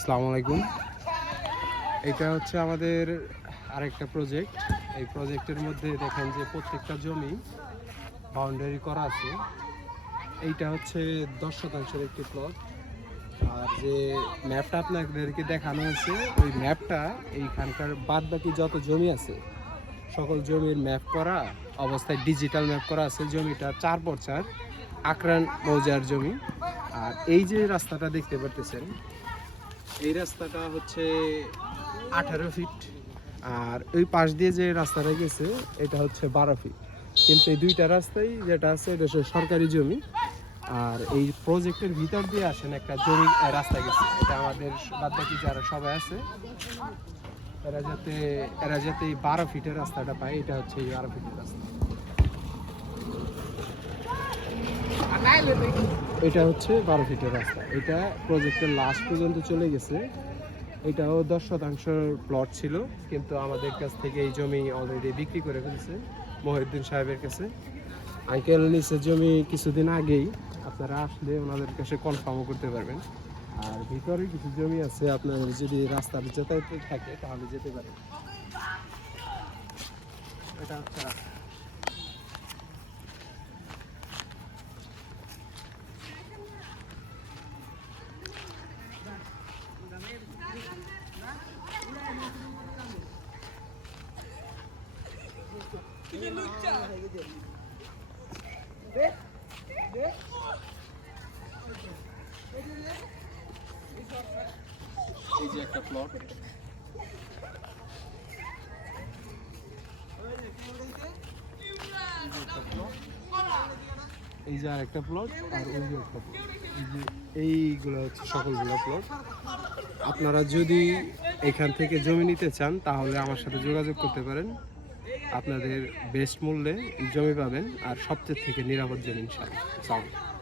আসসালামু আলাইকুম। এটা হচ্ছে আমাদের আরেকটা প্রজেক্ট। এই প্রজেক্টের মধ্যে দেখেন যে প্রত্যেকটা জমি বাউন্ডারি করা আছে। এইটা হচ্ছে 10% একটি প্লট। আর যে ম্যাপটা আপনাদেরকে দেখানো হয়েছে ওই ম্যাপটা এইখানকার বাদ বাকি যত জমি আছে সকল জমির ম্যাপ করা অবস্থায় ডিজিটাল ম্যাপ করা আছে। জমিটা 4x4 আকরান মৌজার জমি। আর এই যে রাস্তাটা দেখতে পারতেছেন এই রাস্তাটা হচ্ছে 18 ফিট, আর ওই পাশ দিয়ে যে রাস্তাটা গেছে এটা হচ্ছে 12 ফিট। কিন্তু এই দুইটা রাস্তাই যেটা আছে এটা হচ্ছে সরকারি জমি। আর এই প্রজেক্টের ভিতর দিয়ে আসেন একটা জমি রাস্তা গেছে, এটা আমাদের বাদবাকি যারা সবাই আছে এরা যাতে এই 12 ফিটের রাস্তাটা পায়। এটা হচ্ছে এই 12 ফিটের রাস্তা। এটা হচ্ছে 12 ফিটের রাস্তা। এটা প্রজেক্টের লাস্ট পর্যন্ত চলে গেছে। এটাও 10% প্লট ছিল, কিন্তু আমাদের কাছ থেকে এই জমি অলরেডি বিক্রি করে ফেলছে মহিউদ্দিন সাহেবের কাছে। আঙ্কেল নিচে জমি কিছুদিন আগেই, আপনারা আসলে ওনাদের কাছে কনফার্মও করতে পারবেন। আর ভিতরে কিছু জমি আছে, আপনার যদি রাস্তার যাতায়াত থাকে তাহলে যেতে পারেন। এটা হচ্ছে রাস্তা। এই যে একটা প্লট, এই যে আর একটা প্লট, আর ওই যে একটা প্লট। এই যে এইগুলো হচ্ছে সকলগুলো প্লট। আপনারা যদি এখান থেকে জমি নিতে চান তাহলে আমার সাথে যোগাযোগ করতে পারেন। আপনাদের বেস্ট মূল্যে জমি পাবেন, আর সবচেয়ে থেকে নিরাপদ জমি ইনশাআল্লাহ।